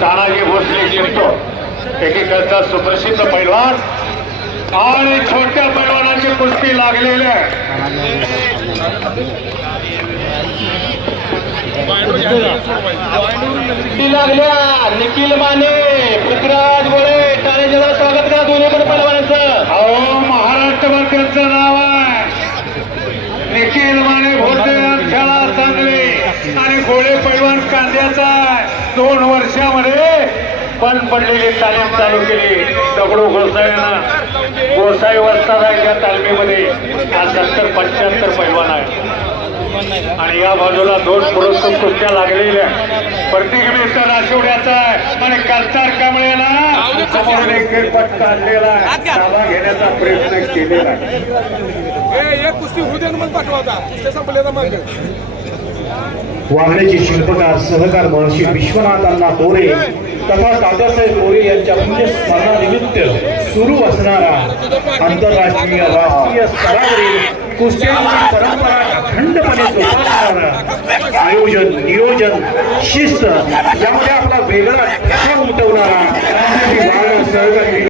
तानाजी भोसले जिंकतो एकीकडचा सुप्रसिद्ध पैलवान आणि छोट्या पैलवानांची कुस्ती लागलेली आहे. लागल्या निखिल माने. खेळा चांगले आणि घोडे पैलवान कांद्याचा दोन वर्षामध्ये पण पडलेली तालीम चालू केली. दगडू गोसाईनं गोसाई वस्ताद आहे त्या तालमीमध्ये. आज सत्तर पंच्याहत्तर पैलवान आहे आणि या बाजूला दोन पुरुष कुस्त्या लागलेल्या प्रत्येक मिनिट राशिवड्याचा आहे. आणि कर्तार कांबळेला समोरून एक खेळपट काढलेला आहे. घेण्याचा प्रयत्न केलेला आहे. एक कुस्ती होऊ दे ना मग कुस्त्या संपल्या मग. वाघण्याचे शिल्पकार सहकार महर्षी विश्वनाथांना अण्णा तोरे तथा दादासाहेब मोरे यांच्या पुण्यस्मरणानिमित्त सुरू असणारा आंतरराष्ट्रीय राष्ट्रीय स्तरावरील कुस्त्यांची परंपरा अखंडपणे जोपासणारा आयोजन नियोजन शिस्त यामध्ये आपला वेगळा ठसा उमटवणारा सहकारी